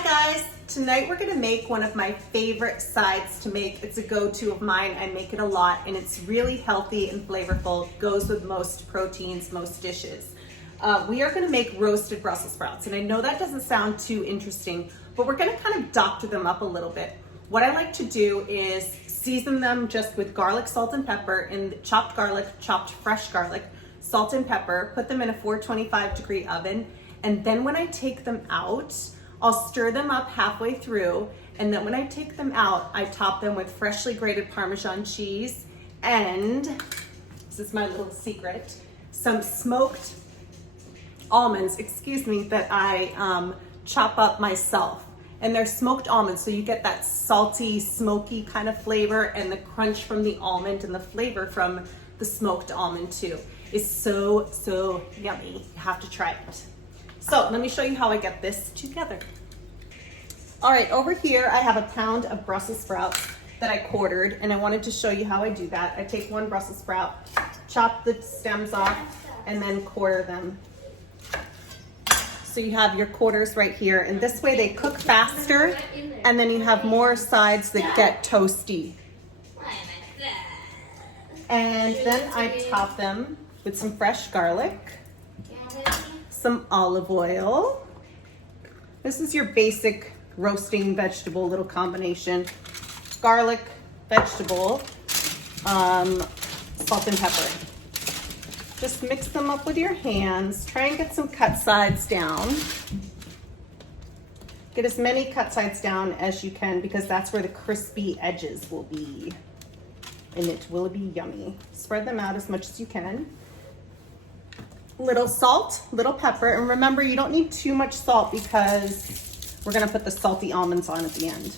Hi guys, tonight we're gonna make one of my favorite sides to make. It's a go-to of mine. I make it a lot and it's really healthy and flavorful. Goes with most proteins, most dishes. We are gonna make roasted Brussels sprouts, and I know that doesn't sound too interesting, but we're gonna kind of doctor them up a little bit. What I like to do is season them just with garlic, salt, and pepper, and chopped garlic, chopped fresh garlic, salt and pepper, put them in a 425-degree oven, and then when I take them out, I'll stir them up halfway through, and then when I take them out, I top them with freshly grated Parmesan cheese, and this is my little secret, some smoked almonds, that I chop up myself. And they're smoked almonds, so you get that salty, smoky kind of flavor, and the crunch from the almond and the flavor from the smoked almond too. Is so yummy. You have to try it. So let me show you how I get this together. All right, over here I have a pound of Brussels sprouts that I quartered, and I wanted to show you how I do that. I take one Brussels sprout, chop the stems off, and then quarter them. So you have your quarters right here, and this way they cook faster, and then you have more sides that get toasty. And then I top them with some fresh garlic, some olive oil. This is your basic roasting vegetable little combination. Garlic, vegetable, salt and pepper. Just mix them up with your hands. Try and get some cut sides down. Get as many cut sides down as you can, because that's where the crispy edges will be. And it will be yummy. Spread them out as much as you can. Little salt, little pepper, and remember you don't need too much salt because we're gonna put the salty almonds on at the end.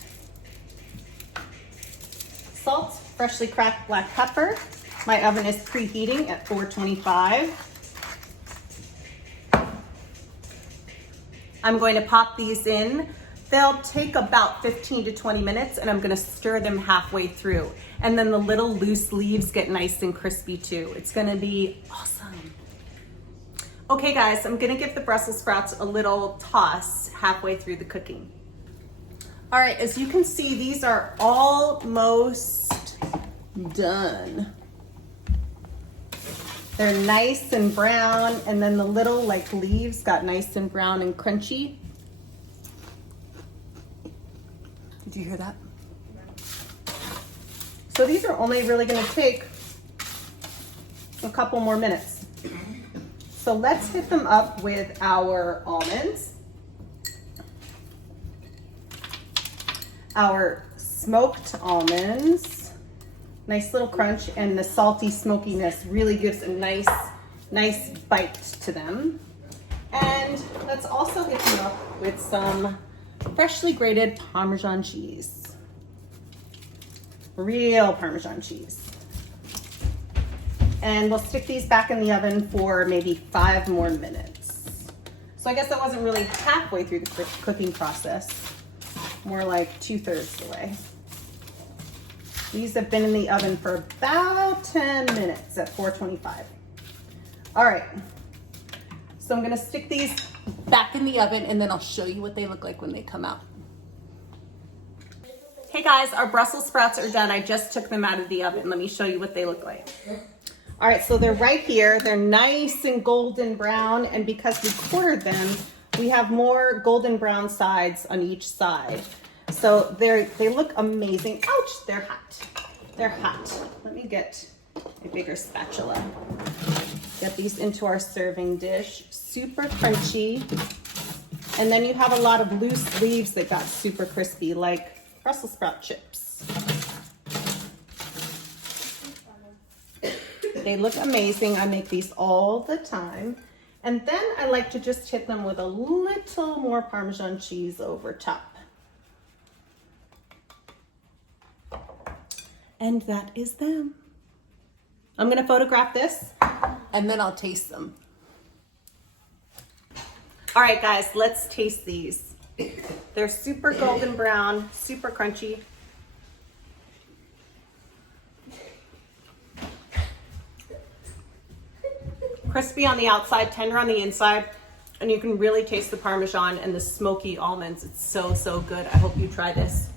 Salt, freshly cracked black pepper. My oven is preheating at 425. I'm going to pop these in. They'll take about 15 to 20 minutes, and I'm gonna stir them halfway through. And then the little loose leaves get nice and crispy too. It's gonna be awesome. Okay guys, I'm gonna give the Brussels sprouts a little toss halfway through the cooking. All right, as you can see, these are almost done. They're nice and brown, and then the little leaves got nice and brown and crunchy. Did you hear that? So these are only really gonna take a couple more minutes. So let's hit them up with our almonds, our smoked almonds. Nice little crunch, and the salty smokiness really gives a nice bite to them. And let's also hit them up with some freshly grated Parmesan cheese. Real Parmesan cheese. And we'll stick these back in the oven for maybe 5 more minutes. So I guess that wasn't really halfway through the cooking process, more like 2/3 the way. These have been in the oven for about 10 minutes at 425. All right, so I'm gonna stick these back in the oven, and then I'll show you what they look like when they come out. Hey guys, our Brussels sprouts are done. I just took them out of the oven. Let me show you what they look like. All right, so they're right here. They're nice and golden brown, and because we quartered them, we have more golden brown sides on each side. So they look amazing. Ouch, they're hot. They're hot. Let me get a bigger spatula. Get these into our serving dish. Super crunchy. And then you have a lot of loose leaves that got super crispy, like Brussels sprout chips. They look amazing. I make these all the time. And then I like to just hit them with a little more Parmesan cheese over top. And that is them. I'm gonna photograph this, and then I'll taste them. All right, guys, let's taste these. They're super golden brown, super crunchy. Crispy on the outside, tender on the inside. And you can really taste the Parmesan and the smoky almonds. It's so, so good. I hope you try this.